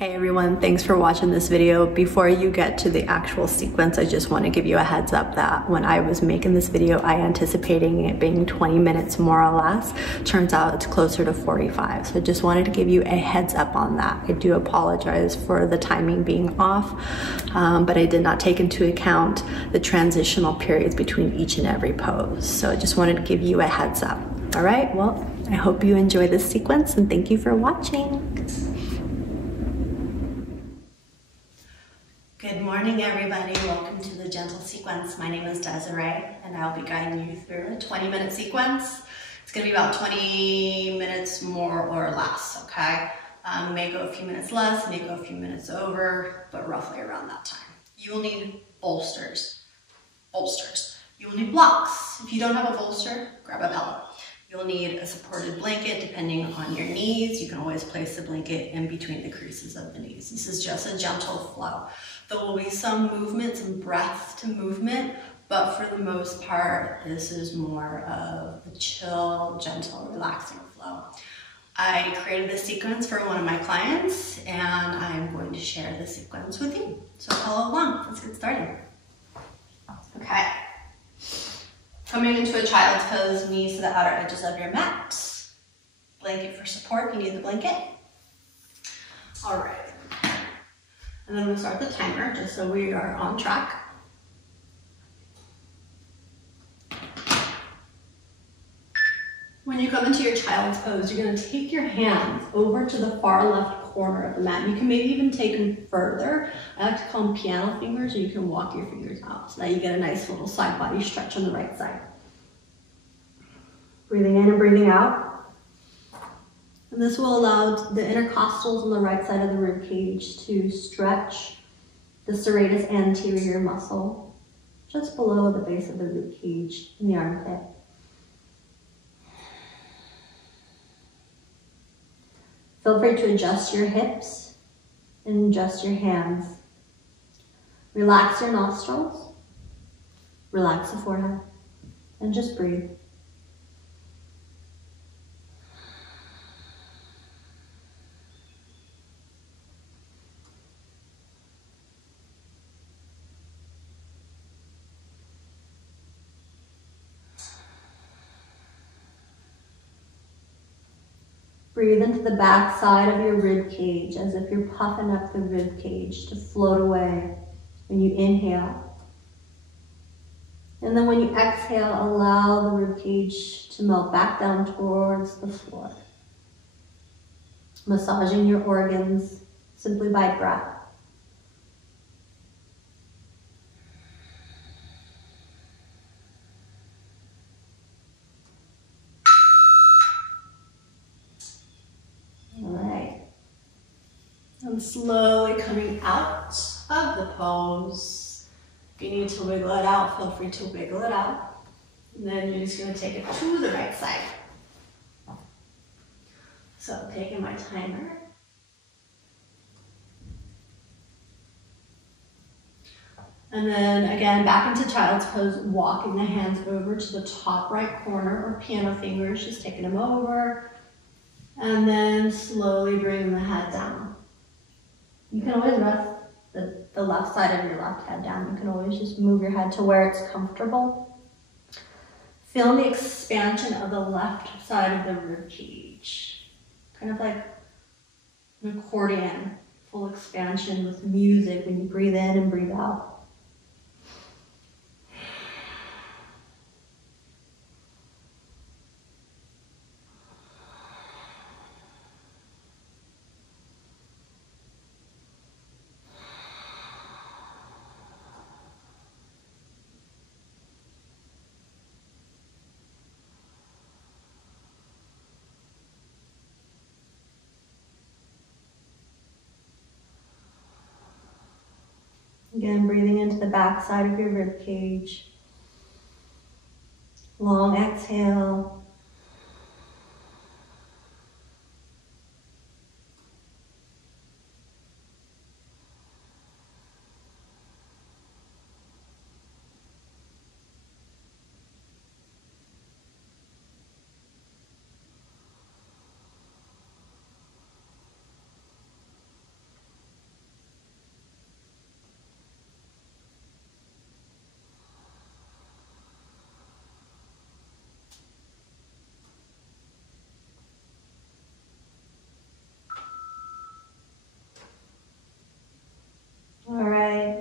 Hey everyone, thanks for watching this video. Before you get to the actual sequence, I just want to give you a heads up that when I was making this video, I anticipating it being 20 minutes more or less. Turns out it's closer to 45. So I just wanted to give you a heads up on that. I do apologize for the timing being off, but I did not take into account the transitional periods between each and every pose. So I just wanted to give you a heads up. All right, well, I hope you enjoy this sequence and thank you for watching. Good morning, everybody. Welcome to the gentle sequence. My name is Desiree, and I'll be guiding you through a 20-minute sequence. It's going to be about 20 minutes more or less, okay? May go a few minutes less, may go a few minutes over, but roughly around that time. You will need bolsters. You will need blocks. If you don't have a bolster, grab a pillow. You'll need a supported blanket depending on your knees. You can always place the blanket in between the creases of the knees. This is just a gentle flow. There will be some movement, some breath to movement, but for the most part, this is more of a chill, gentle, relaxing flow. I created this sequence for one of my clients, and I'm going to share the sequence with you. So follow along. Let's get started. Okay. Coming into a child's pose, knees to the outer edges of your mat. Blanket for support, you need the blanket. All right. And then we'll start the timer just so we are on track. When you come into your child's pose, you're going to take your hands over to the far left corner of the mat. You can maybe even take them further. I like to call them piano fingers, or you can walk your fingers out. So now you get a nice little side body stretch on the right side. Breathing in and breathing out. And this will allow the intercostals on the right side of the rib cage to stretch the serratus anterior muscle just below the base of the rib cage in the armpit. Feel free to adjust your hips and adjust your hands. Relax your nostrils, relax the forehead, and just breathe. Breathe into the back side of your rib cage as if you're puffing up the rib cage to float away when you inhale. And then when you exhale, allow the rib cage to melt back down towards the floor. Massaging your organs simply by breath. And slowly coming out of the pose. If you need to wiggle it out, feel free to wiggle it out. And then you're just going to take it to the right side. So taking my timer. And then again, back into child's pose, walking the hands over to the top right corner or piano fingers, just taking them over. And then slowly bringing the head down. You can always rest the left side of your left head down. You can always just move your head to where it's comfortable. Feel the expansion of the left side of the rib cage. Kind of like an accordion, full expansion with music when you breathe in and breathe out. Again, breathing into the back side of your rib cage. Long exhale.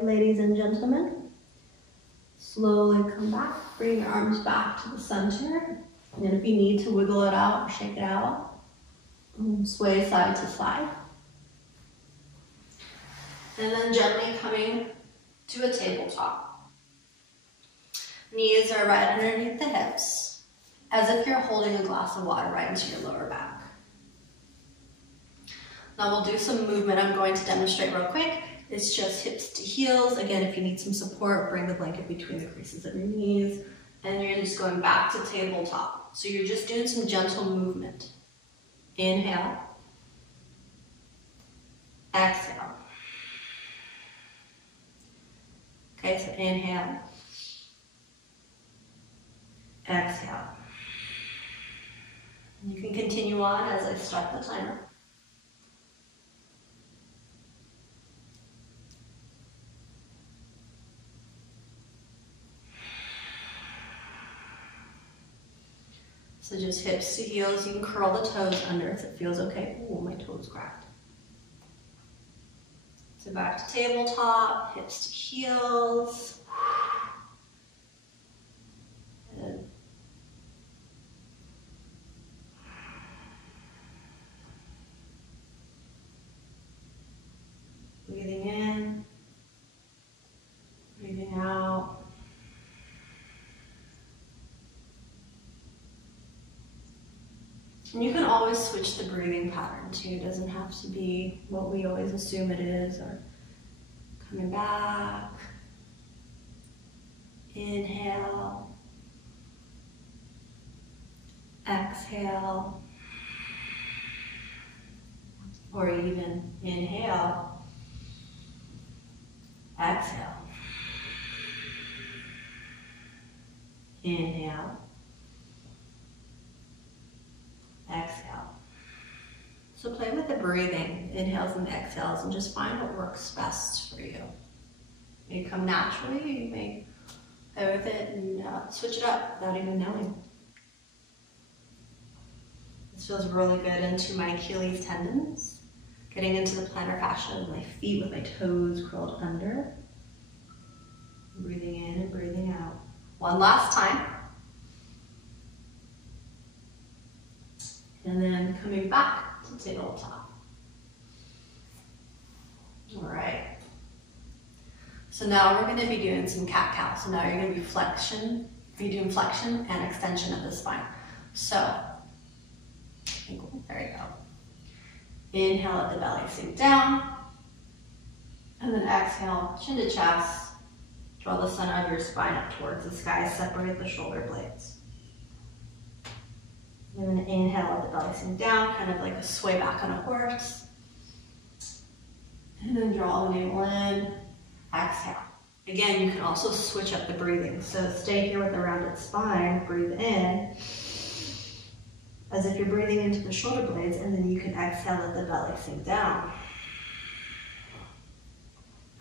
ladies and gentlemen. Slowly come back, bring your arms back to the center. And then if you need to wiggle it out, shake it out, sway side to side. And then gently coming to a tabletop. Knees are right underneath the hips, as if you're holding a glass of water right into your lower back. Now we'll do some movement. I'm going to demonstrate real quick. It's just hips to heels. Again, if you need some support, bring the blanket between the creases of your knees. And you're just going back to tabletop. So you're just doing some gentle movement. Inhale. Exhale. Okay, so inhale. Exhale. And you can continue on as I start the timer. So just hips to heels. You can curl the toes under if it feels okay. Oh, my toes cracked. So back to tabletop, hips to heels. Good. Breathing in, breathing out. And you can always switch the breathing pattern too. It doesn't have to be what we always assume it is, or coming back. Inhale. Exhale. Or even inhale. Exhale. Inhale. Exhale. So play with the breathing, inhales and exhales, and just find what works best for you. It may come naturally, you may play with it and switch it up without even knowing. This feels really good into my Achilles tendons, getting into the plantar fascia of my feet with my toes curled under. Breathing in and breathing out. One last time. And then coming back to tabletop. All right. So now we're going to be doing some cat-cow. So now you're going to be doing flexion and extension of the spine. So, there you go. Inhale, let the belly sink down. And then exhale, chin to chest. Draw the center of your spine up towards the sky. Separate the shoulder blades. And then inhale, let the belly sink down, kind of like a sway back on a horse. And then draw the navel in, exhale. Again, you can also switch up the breathing. So stay here with the rounded spine, breathe in, as if you're breathing into the shoulder blades, and then you can exhale, let the belly sink down.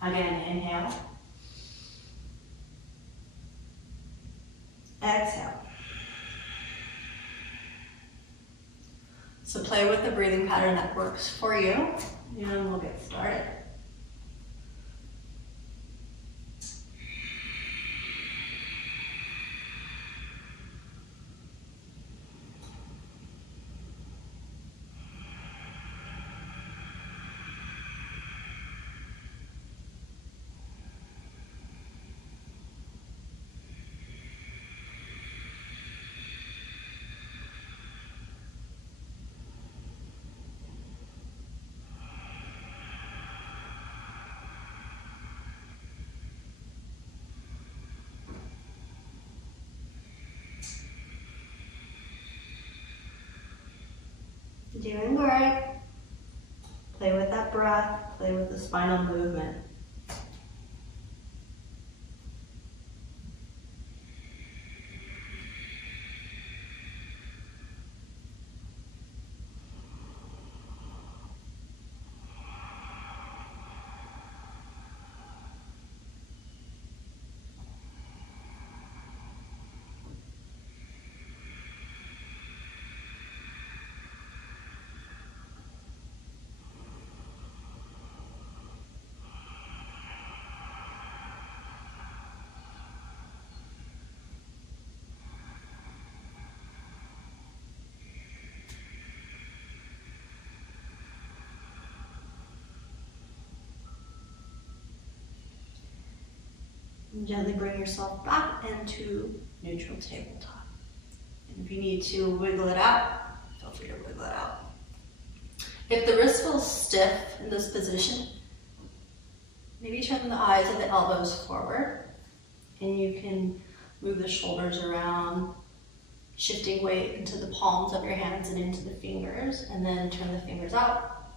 Again, inhale. Exhale. So play with the breathing pattern that works for you, and we'll get started. Doing great. Play with that breath, play with the spinal movement. And gently bring yourself back into neutral tabletop. And if you need to wiggle it out, feel free to wiggle it out. If the wrist feels stiff in this position, maybe turn the eyes and the elbows forward, and you can move the shoulders around, shifting weight into the palms of your hands and into the fingers, and then turn the fingers out,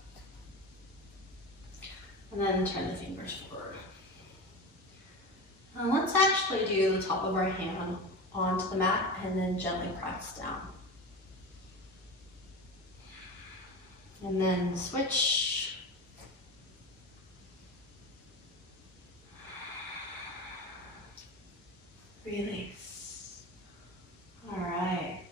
and then turn the fingers forward. Now let's actually do the top of our hand onto the mat and then gently press down. And then switch. Release. All right.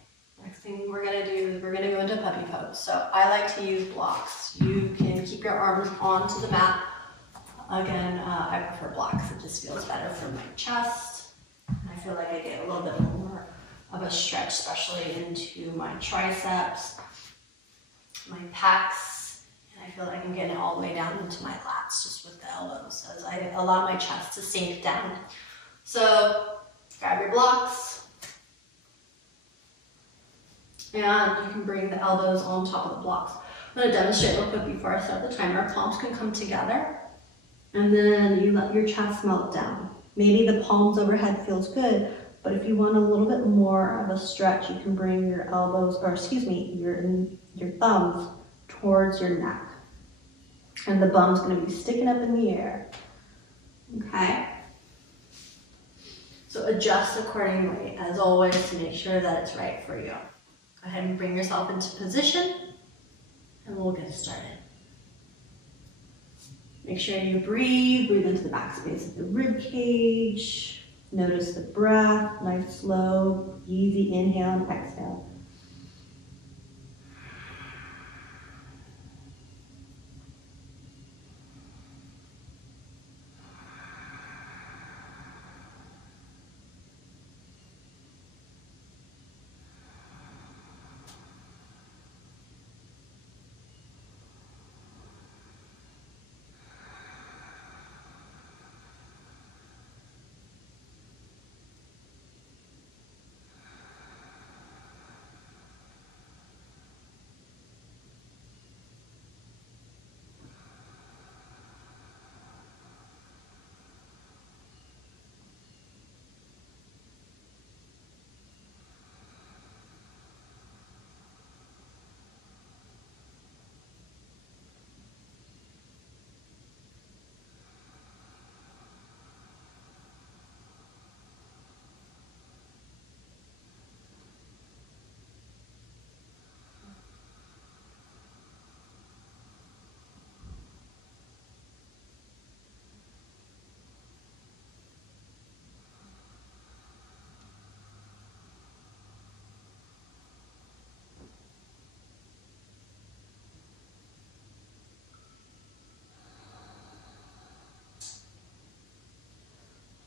Next thing we're gonna do is we're gonna go into puppy pose. So I like to use blocks. You can keep your arms onto the mat. Again, I prefer blocks. It just feels better for my chest. I feel like I get a little bit more of a stretch, especially into my triceps, my pecs, and I feel like I'm getting it all the way down into my lats just with the elbows as I allow my chest to sink down. So grab your blocks, and you can bring the elbows on top of the blocks. I'm going to demonstrate real quick before I start the timer. Palms can come together, and then you let your chest melt down. Maybe the palms overhead feels good, but if you want a little bit more of a stretch, you can bring your elbows, or excuse me, your thumbs towards your neck. And the bum's gonna be sticking up in the air, okay? So adjust accordingly, as always, to make sure that it's right for you. Go ahead and bring yourself into position, and we'll get started. Make sure you breathe into the back space of the rib cage. Notice the breath, nice, slow, easy inhale and exhale.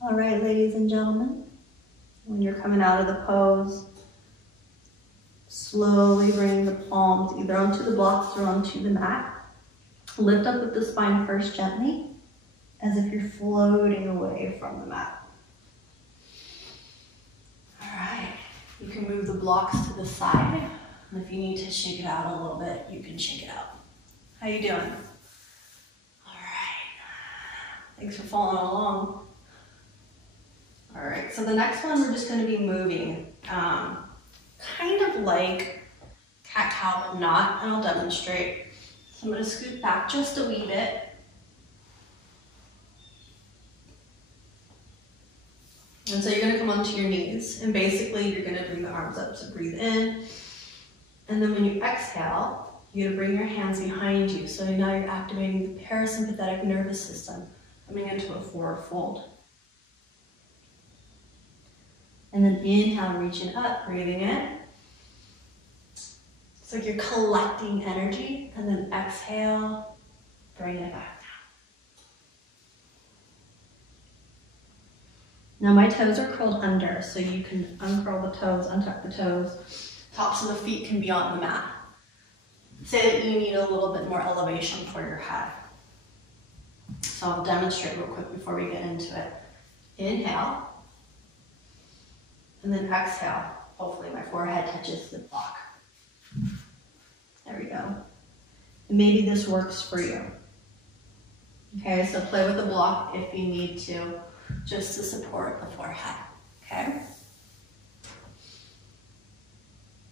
All right, ladies and gentlemen, when you're coming out of the pose, slowly bring the palms either onto the blocks or onto the mat. Lift up with the spine first gently, as if you're floating away from the mat. All right, you can move the blocks to the side, and if you need to shake it out a little bit, you can shake it out. How you doing? All right, thanks for following along. All right, so the next one we're just gonna be moving, kind of like cat-cow, but not, and I'll demonstrate. So I'm gonna scoot back just a wee bit. And so you're gonna come onto your knees, and basically you're gonna bring the arms up, so breathe in. And then when you exhale, you're gonna bring your hands behind you. So now you're activating the parasympathetic nervous system, coming into a forward fold. And then inhale, reaching up, breathing in. It's like you're collecting energy, and then exhale, bring it back down. Now my toes are curled under, so you can uncurl the toes, untuck the toes. Tops of the feet can be on the mat. Say that you need a little bit more elevation for your head. So I'll demonstrate real quick before we get into it. Inhale. And then exhale. Hopefully my forehead touches the block. There we go. And maybe this works for you. Okay, so play with the block if you need to, just to support the forehead. Okay?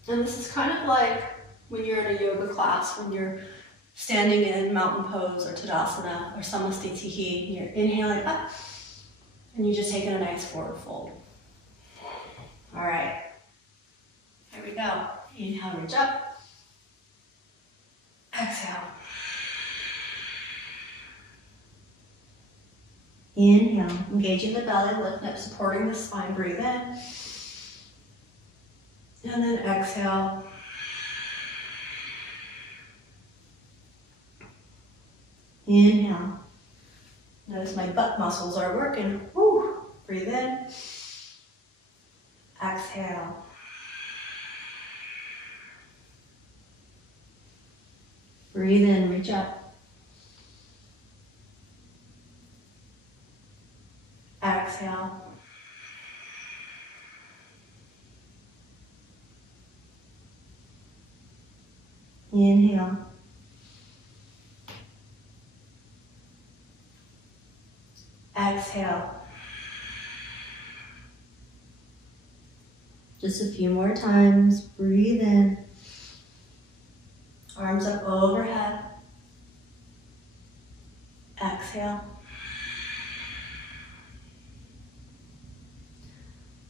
And this is kind of like when you're in a yoga class, when you're standing in mountain pose or Tadasana or Samastitihi, and you're inhaling up, and you're just taking a nice forward fold. All right, here we go. Inhale, reach up. Exhale. Inhale, engaging the belly, lifting up, supporting the spine, breathe in. And then exhale. Inhale. Notice my butt muscles are working. Woo. Breathe in. Exhale. Breathe in, reach up. Exhale. Inhale. Exhale. Just a few more times. Breathe in. Arms up overhead. Exhale.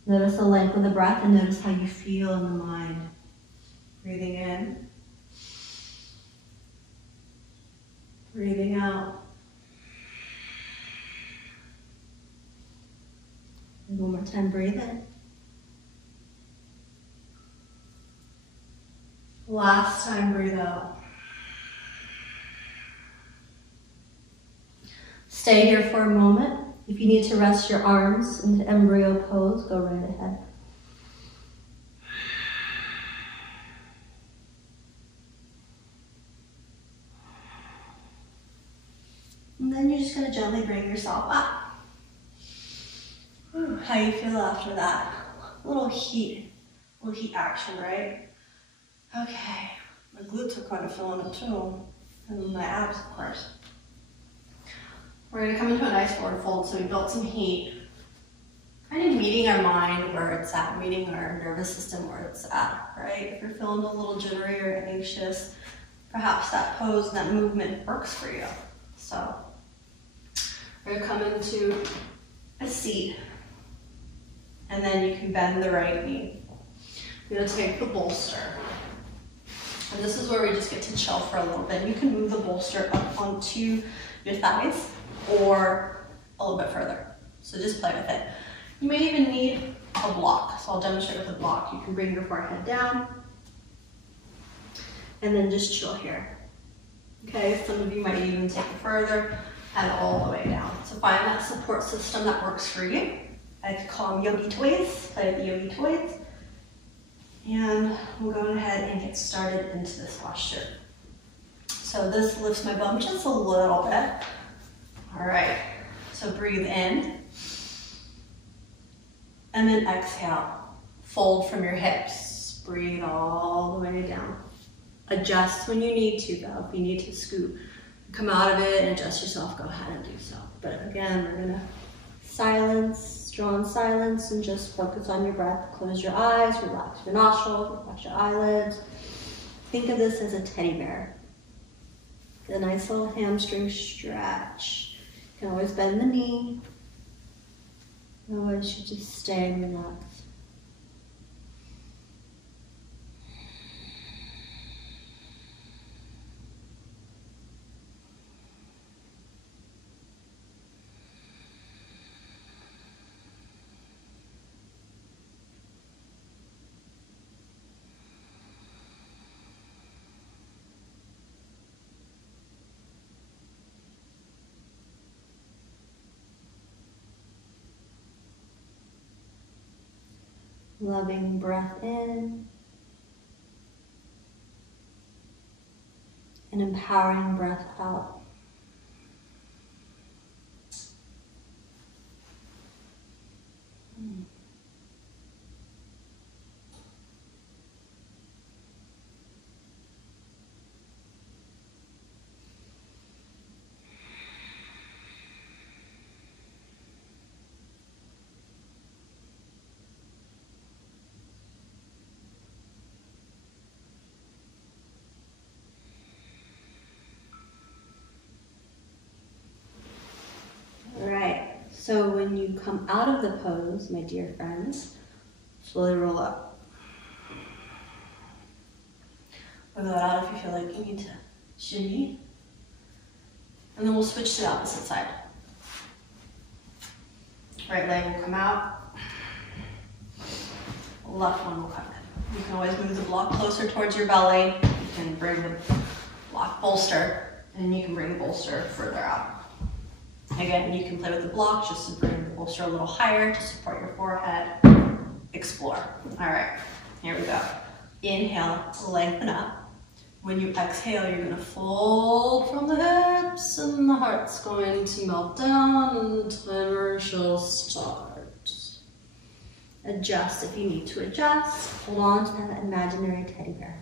Notice the length of the breath and notice how you feel in the mind. Breathing in. Breathing out. And one more time, breathe in. Last time, breathe out. Stay here for a moment. If you need to rest your arms into embryo pose, go right ahead. And then you're just going to gently bring yourself up. How you feel after that? A little heat action, right? Okay, my glutes are kind of filling up too, and my abs, of course. We're going to come into a nice forward fold, so we built some heat, kind of meeting our mind where it's at, meeting our nervous system where it's at, right? If you're feeling a little jittery or anxious, perhaps that pose and that movement works for you. So we're going to come into a seat, and then you can bend the right knee. You're going to take the bolster. And this is where we just get to chill for a little bit. You can move the bolster up onto your thighs or a little bit further. So just play with it. You may even need a block. So I'll demonstrate with a block. You can bring your forehead down and then just chill here. Okay, some of you might even take it further and all the way down. So find that support system that works for you. I like to call them yogi toys. Play with the yogi toys. And we'll go ahead and get started into this posture. So this lifts my bum just a little bit. All right, so breathe in. And then exhale. Fold from your hips. Breathe all the way down. Adjust when you need to though. If you need to scoot, come out of it and adjust yourself, go ahead and do so. But again, we're gonna draw in silence and just focus on your breath. Close your eyes, relax your nostrils, relax your eyelids. Think of this as a teddy bear. Get a nice little hamstring stretch. You can always bend the knee. Otherwise, you just stay relaxed. Loving breath in and empowering breath out. So when you come out of the pose, my dear friends, slowly roll up. Wiggle it out if you feel like you need to shimmy. And then we'll switch to the opposite side. Right leg will come out. Left one will come in. You can always move the block closer towards your belly. You can bring the block bolster, and you can bring the bolster further out. Again, you can play with the block just to bring the bolster a little higher to support your forehead. Explore. All right, here we go. Inhale, lengthen up. When you exhale, you're gonna fold from the hips and the heart's going to melt down and the timer shall start. Adjust if you need to adjust. Hold on to that imaginary teddy bear.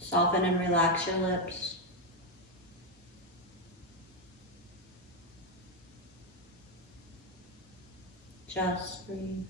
Soften and relax your lips. Just breathe.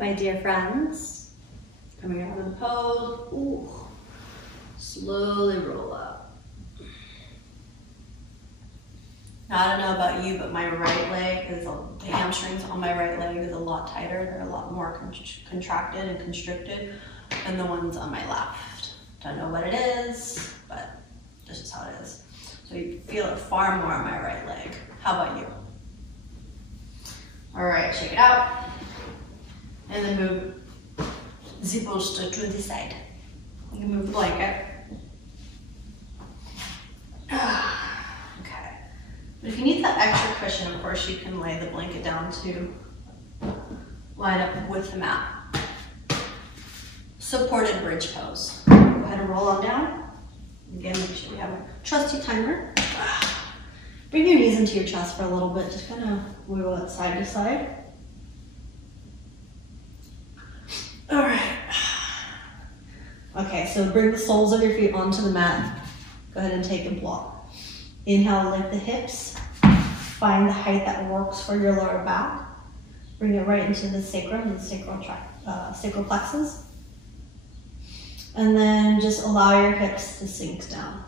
My dear friends, coming out of the pose, ooh, slowly roll up. Now, I don't know about you, but my right leg is, the hamstrings on my right leg is a lot tighter. They're a lot more contracted and constricted than the ones on my left. Don't know what it is, but this is how it is. So you feel it far more on my right leg. How about you? All right, shake it out. And then move the bolster to the side. You can move the blanket. Okay. But if you need that extra cushion, of course, you can lay the blanket down to line up with the mat. Supported bridge pose. Go ahead and roll on down. Again, make sure we have a trusty timer. Bring your knees into your chest for a little bit. Just kind of wiggle it side to side. All right. Okay, so bring the soles of your feet onto the mat. Go ahead and take a block. Inhale, lift the hips. Find the height that works for your lower back. Bring it right into the sacrum, the sacral plexus. And then just allow your hips to sink down.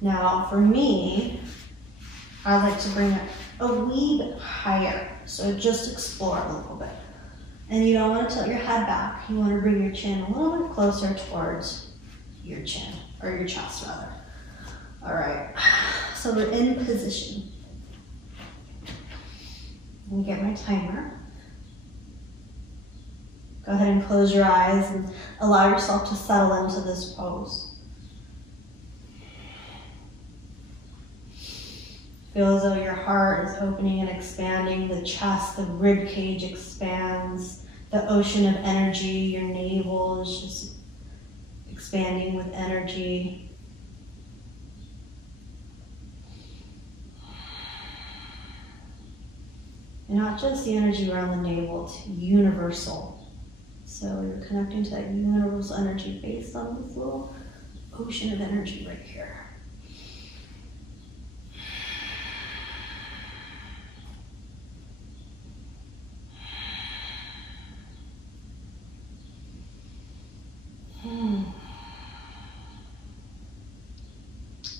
Now, for me, I like to bring it a wee bit higher. So just explore a little bit. And you don't want to tilt your head back. You want to bring your chin a little bit closer towards your chin, or your chest rather. All right, so we're in position. Let me get my timer. Go ahead and close your eyes and allow yourself to settle into this pose. Feel as though your heart is opening and expanding, the chest, the rib cage expands, the ocean of energy, your navel is just expanding with energy. And not just the energy around the navel, it's universal. So you're connecting to that universal energy based on this little ocean of energy right here.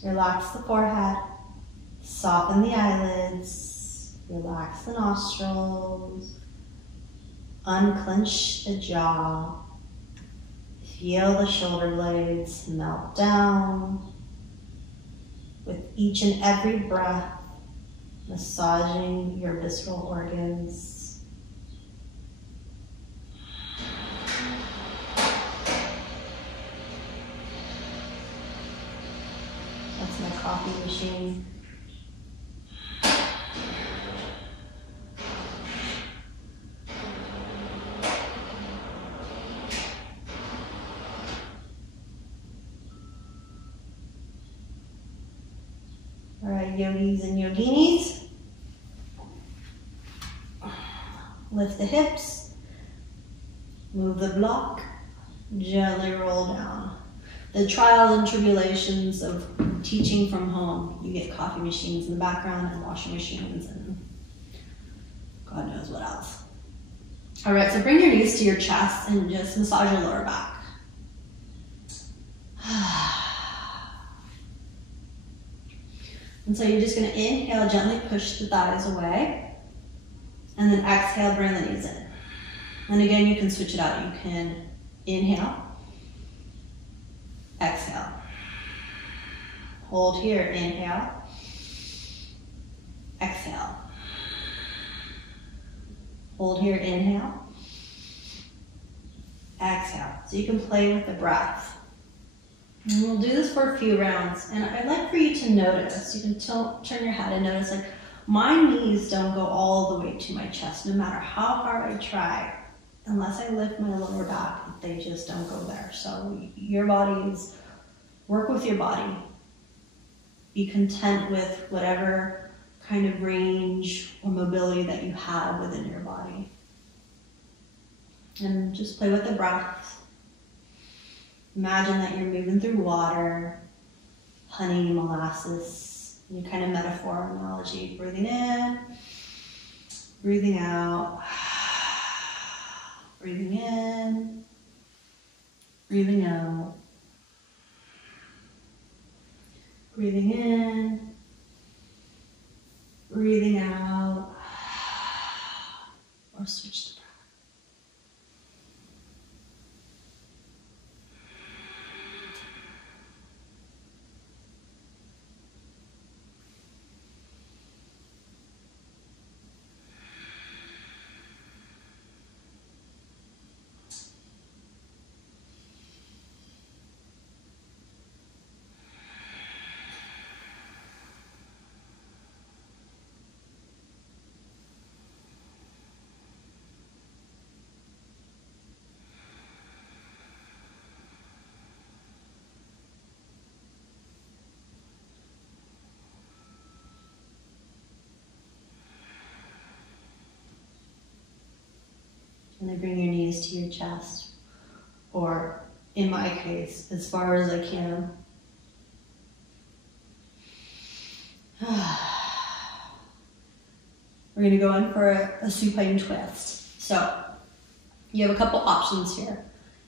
Relax the forehead, Soften the eyelids, relax the nostrils, unclench the jaw. Feel the shoulder blades melt down with each and every breath, massaging your visceral organs. That's my coffee machine. All right, yogis and yoginis, lift the hips, move the block, gently roll down. The trials and tribulations of teaching from home. You get coffee machines in the background and washing machines and God knows what else. All right, so bring your knees to your chest and just massage your lower back. And so you're just going to inhale, gently push the thighs away, and then exhale, bring the knees in. And again, you can switch it out. You can inhale, exhale. Hold here, inhale, exhale. Hold here, inhale, exhale. So you can play with the breath. And we'll do this for a few rounds. And I'd like for you to notice, you can turn your head and notice, like, my knees don't go all the way to my chest, no matter how hard I try. Unless I lift my lower back, they just don't go there. So your bodies, work with your body. Be content with whatever kind of range or mobility that you have within your body. And just play with the breath. Imagine that you're moving through water, honey, molasses, any kind of metaphor or analogy. Breathing in, breathing out, breathing in, breathing out, breathing in, breathing out, or switch the breath. And then bring your knees to your chest, or in my case, as far as I can. We're going to go in for a supine twist. So you have a couple options here.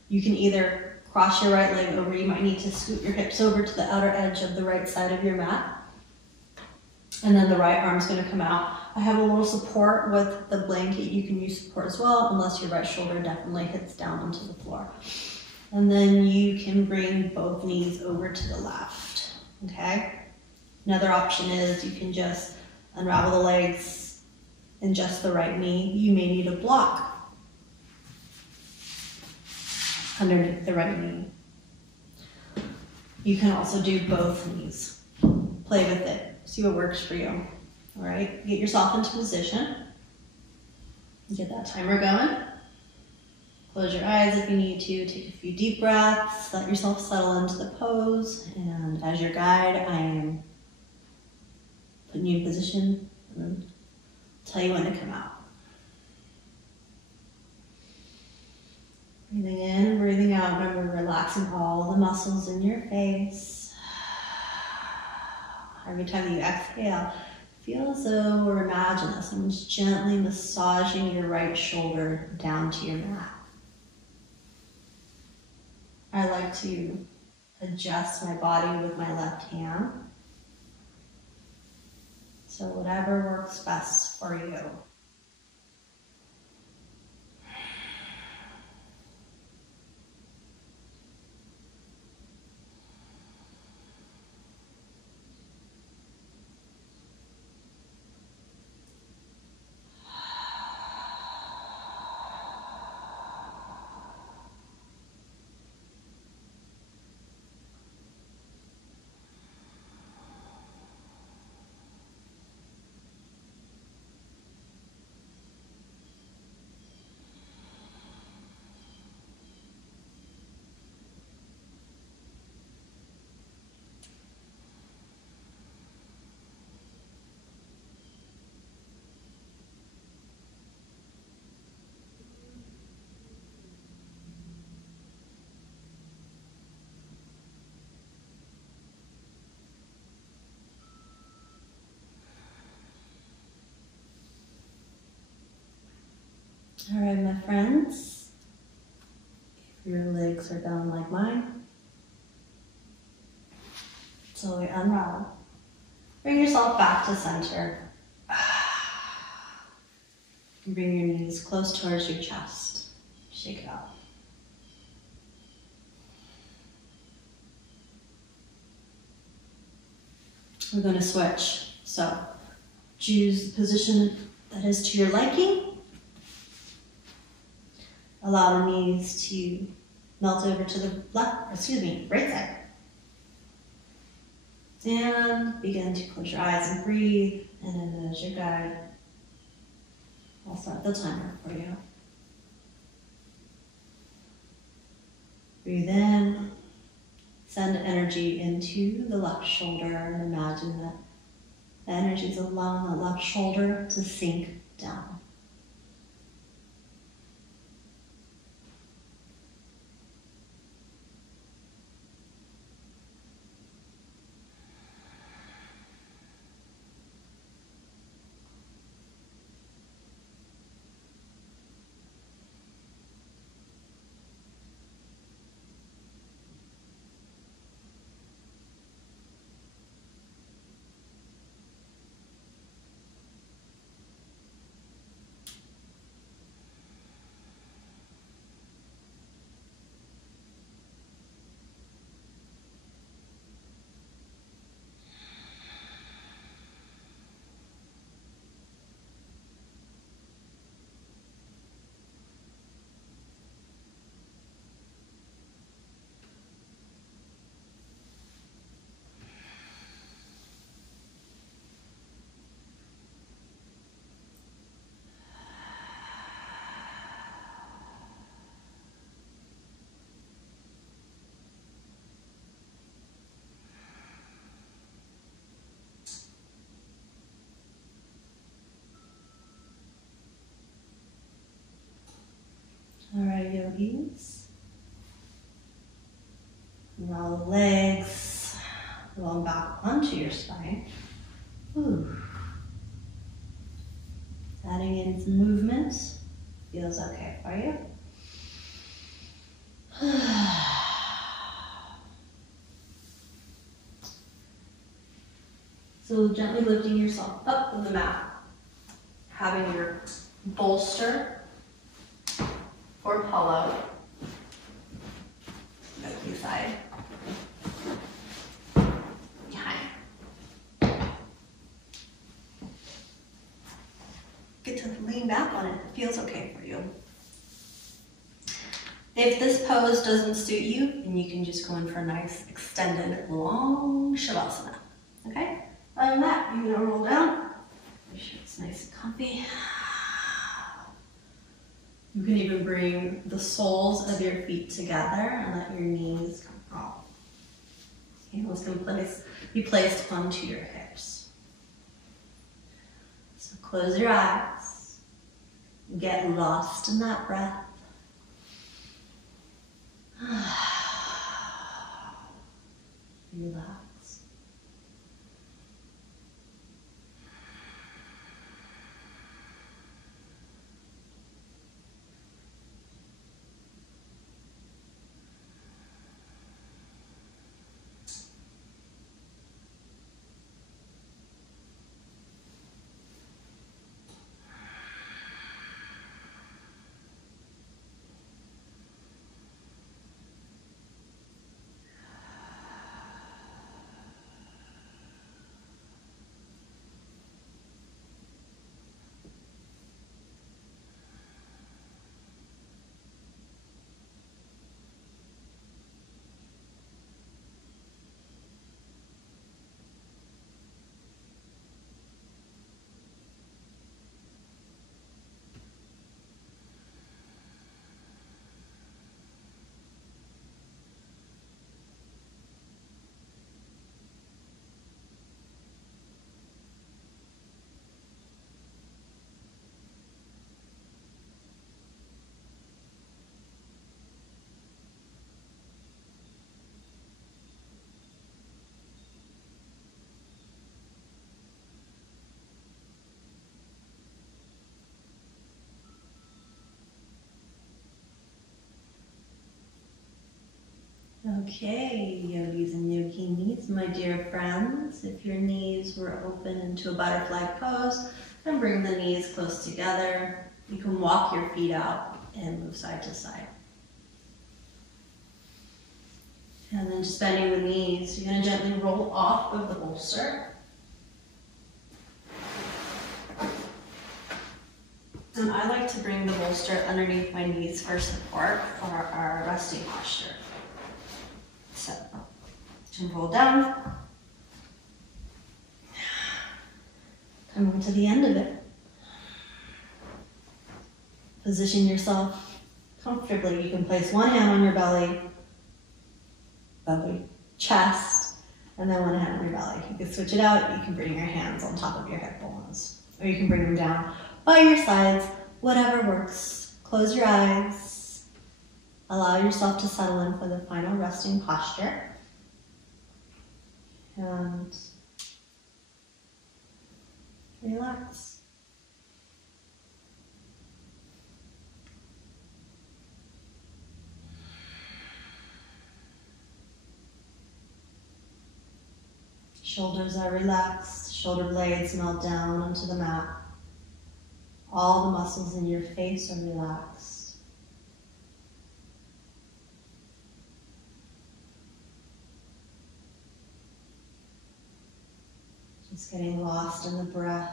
You can either cross your right leg over. You might need to scoot your hips over to the outer edge of the right side of your mat. And then the right arm's going to come out. I have a little support with the blanket. You can use support as well, unless your right shoulder definitely hits down onto the floor. And then you can bring both knees over to the left, okay? Another option is you can just unravel the legs and just the right knee. You may need a block underneath the right knee. You can also do both knees. Play with it. See what works for you. All right, get yourself into position. Get that timer going. Close your eyes if you need to. Take a few deep breaths. Let yourself settle into the pose. And as your guide, I am putting you in position and tell you when to come out. Breathing in, breathing out. Remember, relaxing all the muscles in your face. Every time you exhale, feel as though, or imagine that someone's gently massaging your right shoulder down to your mat. I like to adjust my body with my left hand. So whatever works best for you. All right, my friends, if your legs are down like mine, slowly unravel. Bring yourself back to center. Bring your knees close towards your chest. Shake it out. We're going to switch. So choose the position that is to your liking. Allow the knees to melt over to the right side. And begin to close your eyes and breathe. And as your guide, I'll start the timer for you. Breathe in. Send energy into the left shoulder and imagine that the energy is allowing the left shoulder to sink down. All right, yogis. Roll the legs, roll them back onto your spine. Ooh. Adding in some movement feels okay for you. So gently lifting yourself up from the mat, having your bolster or pillow at the side, behind. Get to lean back on it. It feels okay for you. If this pose doesn't suit you, then you can just go in for a nice extended long shavasana. Okay? Other than that, you're gonna roll down. Make sure it's nice and comfy. You can even bring the soles of your feet together and let your knees come off. Heels can be placed onto your hips. So close your eyes. Get lost in that breath. Relax. Okay, yogis and yoginis, my dear friends, if your knees were open into a butterfly pose, then bring the knees close together. You can walk your feet out and move side to side. And then just bending the knees, you're going to gently roll off of the bolster. And I like to bring the bolster underneath my knees for support for our resting posture. So, and roll down. Come on to the end of it. Position yourself comfortably. You can place one hand on your belly, chest, and then one hand on your belly. You can switch it out. You can bring your hands on top of your hip bones, or you can bring them down by your sides, whatever works. Close your eyes. Allow yourself to settle in for the final resting posture. And relax. Shoulders are relaxed, shoulder blades melt down onto the mat. All the muscles in your face are relaxed. Just getting lost in the breath.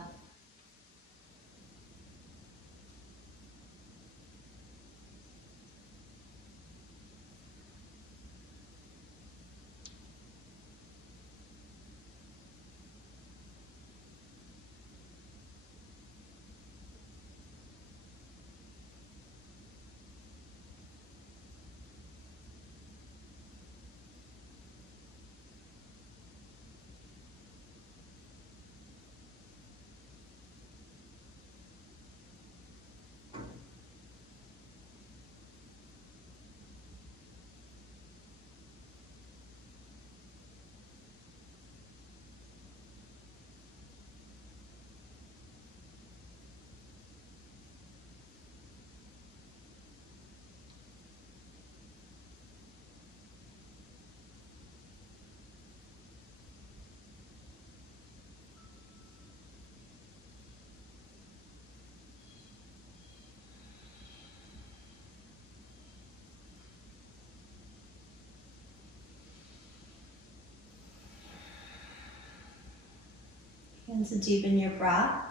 And to deepen your breath,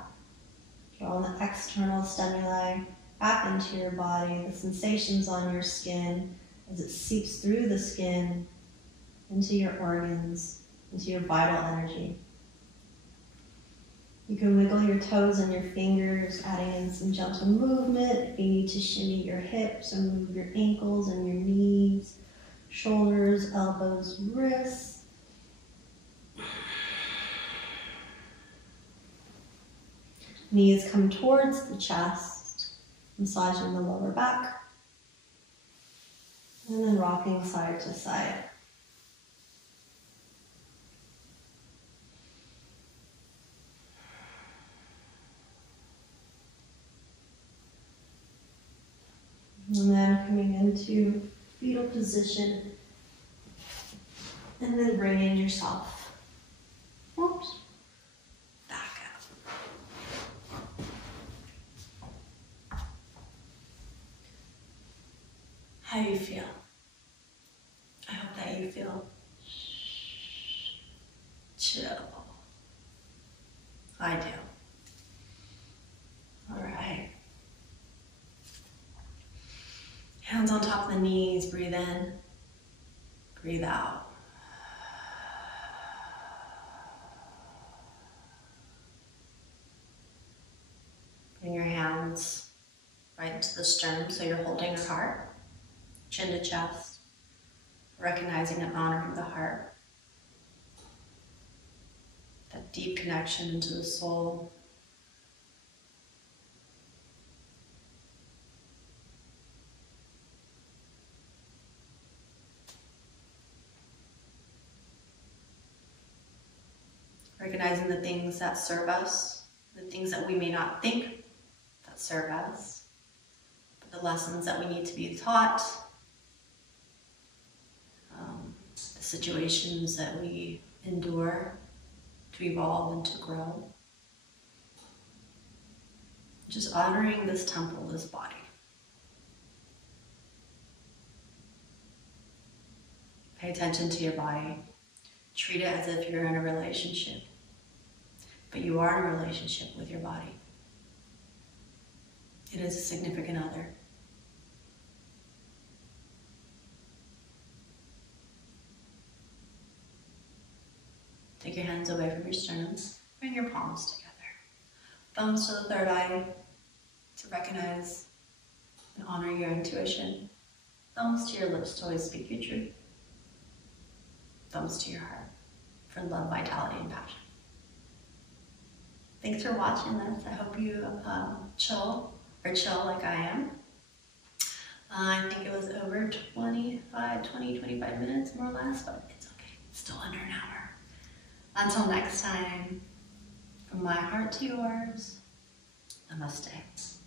draw the external stimuli back into your body, the sensations on your skin as it seeps through the skin into your organs, into your vital energy. You can wiggle your toes and your fingers, adding in some gentle movement. If you need to shimmy your hips or move your ankles and your knees, shoulders, elbows, wrists. Knees come towards the chest, massaging the lower back, and then rocking side to side. And then coming into fetal position, and then bringing yourself, back up. How do you feel? I hope that you feel chill. I do. All right. Hands on top of the knees, breathe in, breathe out. Bring your hands right into the sternum so you're holding your heart, chin to chest, recognizing and honoring the heart. That deep connection into the soul. Recognizing the things that serve us, the things that we may not think that serve us, but the lessons that we need to be taught, situations that we endure to evolve and to grow. Just honoring this temple, this body. Pay attention to your body. Treat it as if you're in a relationship. But you are in a relationship with your body. It is a significant other. Take your hands away from your sternums. Bring your palms together. Thumbs to the third eye to recognize and honor your intuition. Thumbs to your lips to always speak your truth. Thumbs to your heart for love, vitality, and passion. Thanks for watching this. I hope you chill like I am. I think it was over 25 minutes, more or less, but it's okay. It's still under an hour. Until next time, from my heart to yours, namaste.